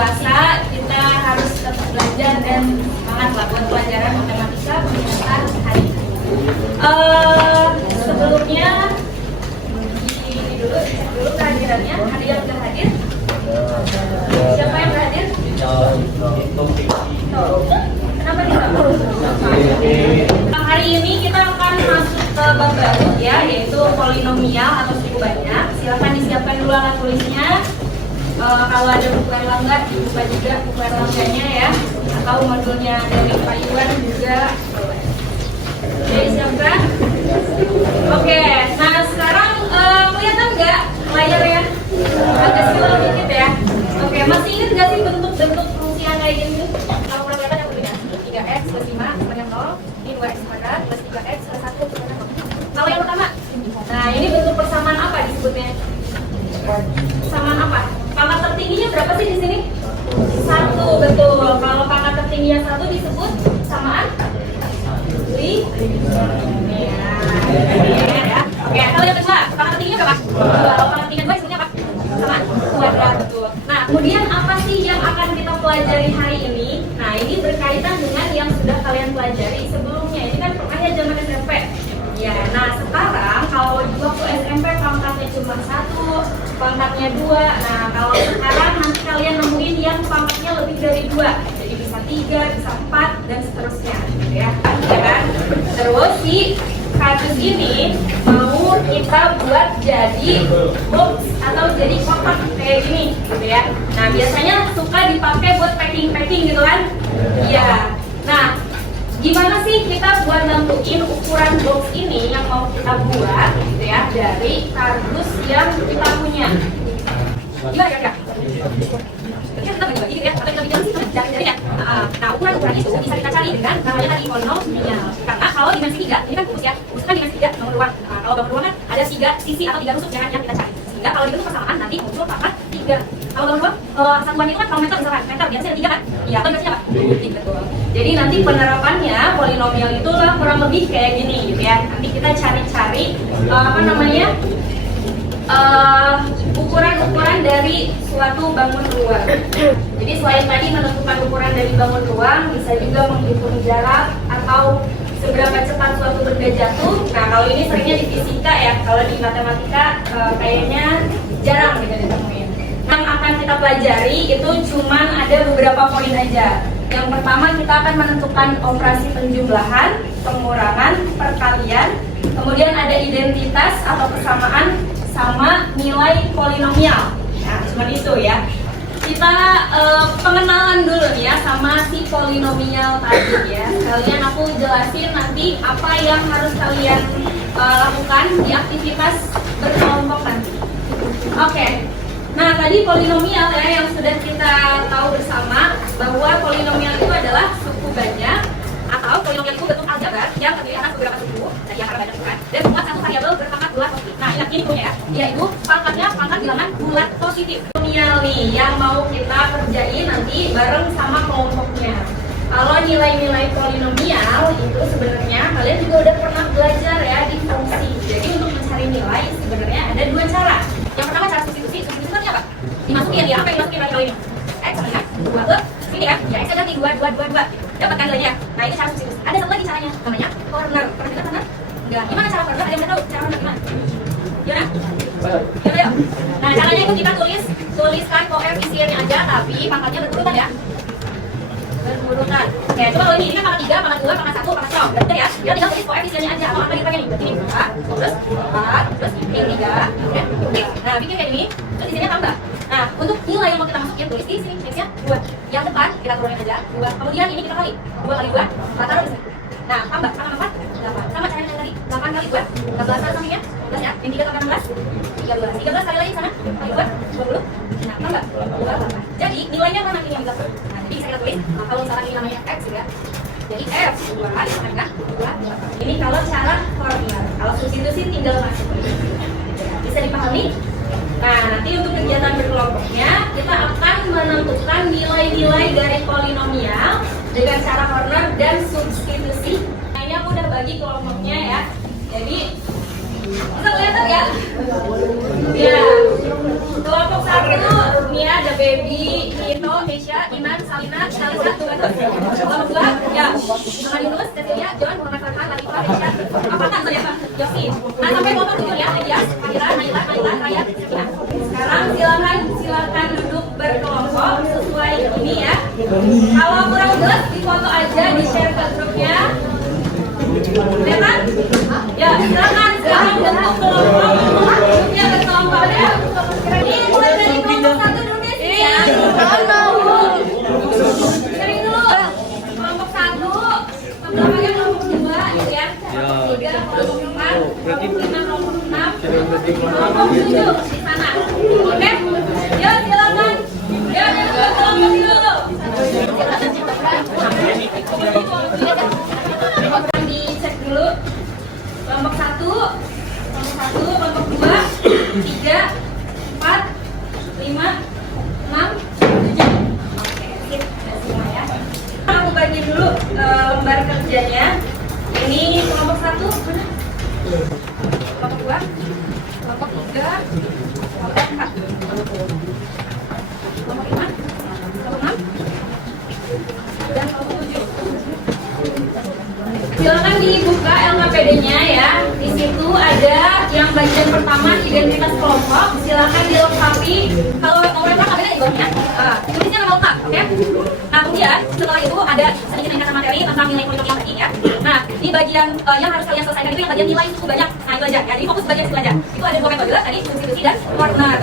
puasa, kita harus tetap belajar dan semangat lah buat pelajaran matematika peminatan hari ini. Sebelumnya ini dulu kehadirannya. Ada yang sudah hadir? Siapa yang hadir? Kenapa tidak? Hari ini kita akan masuk ke bab baru ya, yaitu polinomial atau suku banyak. Silakan disiapkan dulu alat tulisnya. Kalau ada buku Erlangga, dibuka juga buku Erlangganya ya, atau modulnya dari Pak Iwan juga. Oke, siapkan. Oke, nah sekarang kelihatan nggak layarnya? Agak silau dikit ya. Oke, masih ingat nggak sih bentuk-bentuk fungsi yang kayak gini? Kalau pernah kelihatan yang berbeda, 3x plus 5 sama yang 0, ini 2x kuadrat plus 3x plus 1 sama 0. Kalau yang pertama, nah ini bentuk persamaan apa disebutnya? Persamaan apa? Pangkat tertingginya berapa sih di sini? 1, betul. Kalau pangkat tertingginya 1 disebut samaan ya. Oke, kalau yang kedua, pangkat tertingginya berapa? 2. Kalau pangkat tertingginya 2 disebutnya apa? Samaan kuadrat, betul. Nah, kemudian apa sih yang akan kita pelajari hari ini? Nah, ini berkaitan dengan yang sudah kalian pelajari sebelumnya. Ini kan pernah ya zaman SMP. Ya, nah sekarang kalau waktu SMP pangkatnya cuma 1, pangkatnya 2. Nah, kalau sekarang nanti kalian nemuin yang pangkatnya lebih dari 2. Jadi bisa 3, bisa 4 dan seterusnya, gitu ya. Ya kan? Terus si kardus ini mau kita buat jadi box atau jadi kotak kayak gini, gitu ya. Nah, biasanya suka dipakai buat packing gitu kan? Iya. Nah, gimana sih kita buat nentuin ukuran box ini yang mau kita buat gitu ya dari kardus yang kita punya? Gimana ya? Kita bagi gitu ya, atau kita bilang sih cari ya. Nah, ukuran itu bisa kita cari dengan namanya tadi polinomial. Karena kalau dimensi 3, ini kan kubus ya. Kubus kan dimensi 3 nomor ruang. Kalau bangun ruang kan ada 3 sisi atau 3 rusuk yang kita cari. Sehingga kalau dibentuk persamaan nanti muncul pangkat 3. Kalau bangun ruang satuan itu kan kalau meter misalkan, meter biasanya ada 3 kan? Iya, atau biasanya apa? Betul. Jadi nanti penerapannya polinomial itulah kurang lebih kayak gini gitu ya. Nanti kita cari-cari ukuran-ukuran dari suatu bangun ruang. Jadi selain tadi menentukan ukuran dari bangun ruang, bisa juga menghitung jarak atau seberapa cepat suatu benda jatuh. Nah, kalau ini seringnya di fisika ya, kalau di matematika kayaknya jarang gitu ditemuin. Yang akan kita pelajari itu cuman ada beberapa poin aja. Yang pertama kita akan menentukan operasi penjumlahan, pengurangan, perkalian, kemudian ada identitas atau persamaan sama nilai polinomial. Nah, cuma itu ya. Kita pengenalan dulu nih ya sama si polinomial tadi ya. Sekalian aku jelasin nanti apa yang harus kalian lakukan di aktivitas berkelompok nanti. Oke. Nah, tadi polinomial ya yang sudah kita tahu bersama bahwa polinomial itu adalah suku banyak atau polinomial itu bentuk aljabar yang terdiri atas beberapa suku, jadi akar banyak kan, dan membuat satu variabel berpangkat bulat positif. Nah, ingat ini punya ya, yaitu pangkatnya pangkat bilangan bulat positif. Polinomial nih yang mau kita kerjain nanti bareng sama kelompoknya. Kalau nilai-nilai polinomial itu sebenarnya kalian juga udah pernah belajar ya di fungsi. Jadi untuk mencari nilai sebenarnya ada 2 cara. Yang pertama cara substitusi apa? Dimasukin ya, apa yang dimasukin kali ini? X sama ya, 2 ke sini ya, ya X ganti 2, dapatkan nilainya. Nah, ini cara substitusi. Ada satu lagi caranya, namanya corner. Pernah dengar corner? Enggak. Gimana cara corner? Ada yang udah tahu cara corner gimana? Gimana? Yuk. Nah, caranya itu kita tuliskan koefisiennya aja, tapi pangkatnya berurutan ya. Berurutan. Oke, coba kalau ini kan pangkat 3, pangkat 2, pangkat 1, pangkat 0. Betul ya? Kita tinggal tulis koefisiennya aja. Mau apa kita pakai nih? Ini 2, terus 4, terus ini 3, oke. Nah, bikin kayak gini, terus di sini tambah. Nah, untuk nilai yang mau kita masukin tulis di sini, X-nya 2. Yang depan kita turunin aja 2. Kemudian ini kita kali 2 kali 2, kita taruh di sini. Nah, tambah 4, 8. Sama caranya yang tadi. 8 kali 2, 16 sampingnya, 12 ya. Yang 3 tambah 16, 13. 13 kali lagi sana, kali 2, 20. Nah, tambah 28. Jadi nilainya mana nanti yang bisa? Nah, jadi bisa kita tulis. Nah, kalau misalkan ini namanya X juga. Jadi F 2 sama dengan 2. Ini kalau cara formula. Kalau substitusi tinggal masuk. Bisa dipahami? Nah, nanti untuk kegiatan berkelompoknya kita akan menentukan nilai-nilai dari polinomial dengan cara corner dan substitusi. Nah, ini aku udah bagi kelompoknya ya. Jadi bisa kelihatan ya? Ya. Kelompok 1 Ini ada Baby, Nito, Keisha, Iman, Salina, Salisa, Tubanos. Kelompok 2, ya, Amalinus, Cecilia, John, Muhammad Farhan, Latifa, Keisha, Apatan saja, Yosi. Nah, sampai kelompok 7 ya, Elias, Fahira, Naila, Raya, Sekina. Sekarang silakan duduk berkelompok sesuai ini ya. Kalau kurang jelas, difoto aja, di-share ke grupnya. Ya kan? Ya, silakan bentuk kelompok, grupnya berkelompok ya. Ini mulai dari kelompok 1 dulu deh sih ya. Sering dulu. Kelompok 1, kelompoknya kelompok 2 gitu ya. Kelompok 3, kelompok 4, kelompok 5, kelompok 6, kelompok 7 di sana. Oke? Yuk silakan. Ya, kelompok dulu. Dicek dulu. Kelompok 1, kelompok 2, 3, 4, 5, 6, 7. Oke, sip. Sudah semua ya. Aku bagi dulu lembar kerjanya. Ini kelompok 1, mana? Kelompok 2, kelompok 3, kelompok 4, kelompok 5, kelompok 6, dan kelompok 7. Silakan dibuka LKPD-nya ya. Di situ ada yang bagian pertama identitas kelompok. Silakan dilengkapi. Kalau nomornya LKPD di bawahnya. Tulisnya nama lengkap, oke? Nah, kemudian setelah itu ada sedikit ringkasan materi tentang nilai kurikulum yang tadi ya. Nah, di bagian yang harus kalian selesaikan itu yang bagian nilai cukup banyak. Nah, itu aja. Ya, jadi fokus bagian itu aja. Itu ada 2 metode tadi, substitusi dan warna.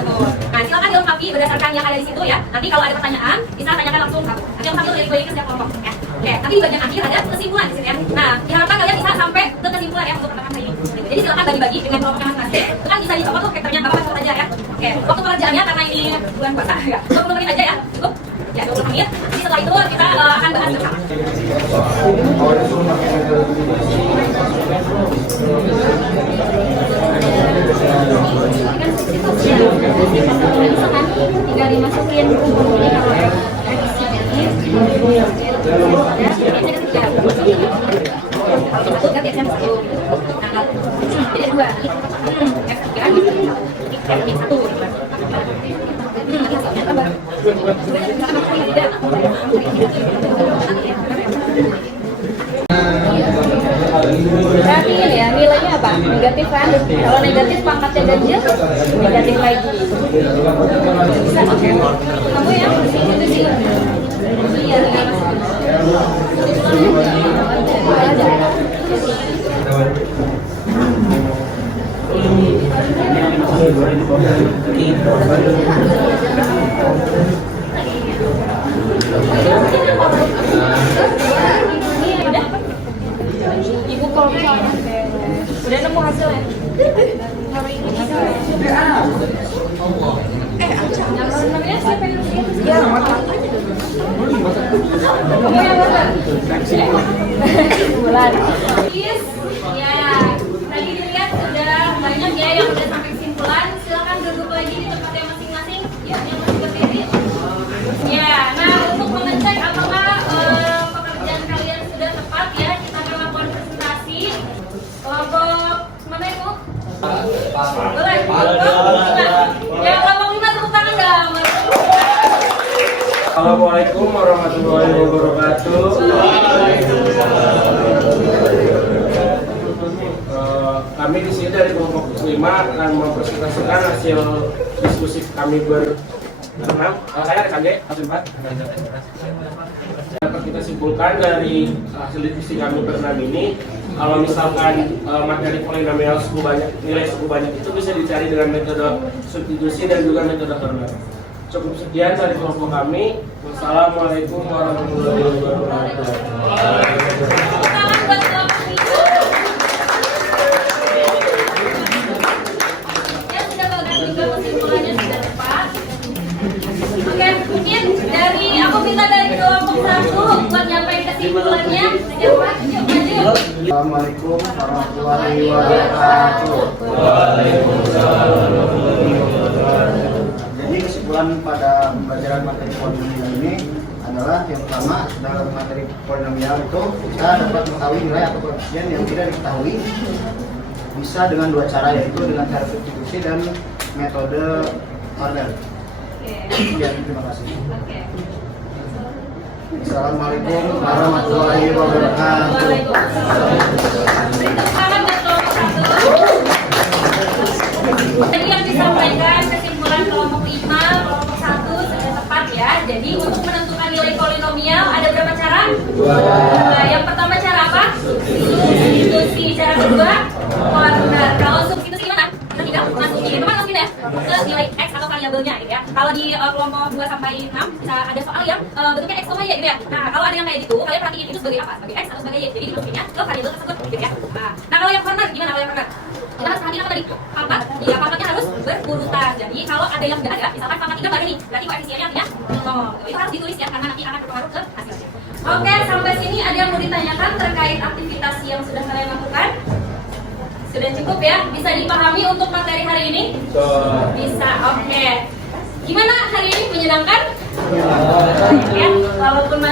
Nah, silakan dilengkapi berdasarkan yang ada di situ ya. Nanti kalau ada pertanyaan, bisa tanyakan langsung. Nanti yang sambil dari ke setiap kelompok ya. Oke, tapi di bagian akhir ada kesimpulan di sini ya. Nah, diharapkan kalian bisa sampai ke kesimpulan ya untuk pertemuan ini. Jadi silakan bagi-bagi dengan kelompoknya masing-masing. Kan bisa dicopot tuh chapternya, nggak apa-apa aja ya. Oke, waktu pengerjaannya karena ini bulan puasa ya. 20 menit aja ya, cukup. Ya, 20 menit. Jadi setelah itu kita akan bahas bersama. Tinggal dimasukin. Ini kalau revisi ini berarti ini ya, nilainya apa? Negatif kan? Kalau negatif pangkatnya ganjil, negatif lagi. Oke. Kamu ya, itu sih. Iya, Ibu kalau misalnya udah nemu hasilnya. Namanya siapa yang ya, kamu yang mana? Bulan. Yes. Ya, tadi dilihat sudah banyak ya yang udah sampai kesimpulan. Silakan duduk lagi di tempatnya masing-masing. Ya, yang masih berdiri. Ya, nah untuk mengecek apakah pekerjaan kalian sudah tepat ya, kita akan lakukan presentasi. Kelompok mana itu? Boleh. Ya, kelompok 5 tepuk tangan dong. Assalamualaikum warahmatullahi wabarakatuh. Kami di sini dari kelompok 5 akan mempresentasikan hasil diskusi kami berenam. Saya Rekan J, Pak. Dapat kita simpulkan dari hasil diskusi kami berenam ini, kalau misalkan materi polinomial nilai suku banyak itu bisa dicari dengan metode substitusi dan juga metode Turner. Cukup sekian dari kelompok kami. Wassalamualaikum warahmatullahi wabarakatuh. Ya, sudah bagus juga kesimpulannya sudah tepat. Oke, mungkin dari aku minta dari kelompok 1 buat nyampein kesimpulannya. Siapa? Yuk, maju. Assalamualaikum warahmatullahi wabarakatuh. Waalaikumsalam warahmatullahi wabarakatuh. Jadi kesimpulan pada pembelajaran materi polinomial ini adalah yang pertama, dalam materi polinomial itu kita dapat mengetahui nilai atau koefisien yang tidak diketahui bisa dengan 2 cara, yaitu dengan cara substitusi dan metode Turner. Oke. Sekian, terima kasih. Oke. Assalamualaikum warahmatullahi wabarakatuh. Waalaikumsalam. Berikut salam dan kelompok 1. Tadi yang disampaikan kesimpulan kelompok 5, kelompok 1 sudah tepat ya. Jadi untuk menentukan nilai polinomial ada berapa cara? Nah, yang pertama cara apa? Substitusi. Cara kedua formula. Kalau substitusi gimana? Kita tinggal masukin, itu masukin ya ke nilai x atau variabelnya gitu ya. Kalau di kelompok 2 sampai 6 bisa ada soal yang bentuknya x, y gitu ya. Nah, kalau ada yang kayak gitu, kalian perhatiin itu sebagai apa? Sebagai x atau sebagai y. Jadi dimasukinnya ke variabel tersebut gitu ya. Nah, kalau yang format gimana kalau yang format? Kita harus perhatikan apa tadi? Format, ya formatnya harus berurutan. Jadi kalau ada yang nggak ada, misalkan format 3 baru nih, berarti koefisiennya artinya 0. Itu harus ditulis ya, karena nanti akan berpengaruh ke hasilnya. Oke, sampai sini ada yang mau ditanyakan terkait aktivitas yang sudah kalian lakukan? Sudah cukup ya? Bisa dipahami untuk materi hari ini? Bisa, oke. Gimana hari ini, menyenangkan? Ya, walaupun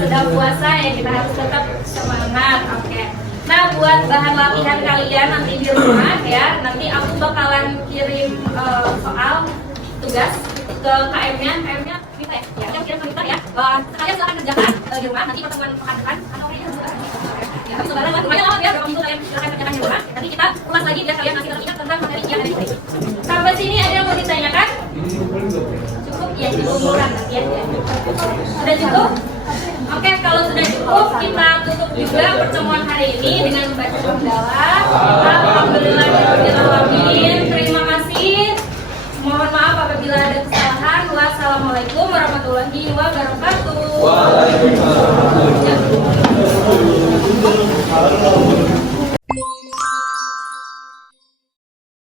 sedang puasa ya kita harus tetap semangat, oke. Nah, buat bahan latihan kalian nanti di rumah ya, nanti aku bakalan kirim soal tugas ke KM-nya kita ya, yang kirim ke kita ya. Kalian silakan kerjakan di rumah, nanti pertemuan pekan depan atau kayaknya ya, habis lebaran lah, lumayan lama ya, berapa minggu kalian silakan kerjakan di rumah. Nanti kita ulas lagi biar kalian nanti teringat tentang materi yang ada di sini. Sampai sini ada yang mau ditanyakan? Cukup ya, dikumpulkan ya. Sudah cukup? Oke, kalau sudah cukup, kita tutup juga pertemuan hari ini dengan membaca hamdalah. Alhamdulillahirobbilalamin. Terima kasih. Mohon maaf apabila ada kesalahan. Wassalamualaikum warahmatullahi wabarakatuh. Waalaikumsalam.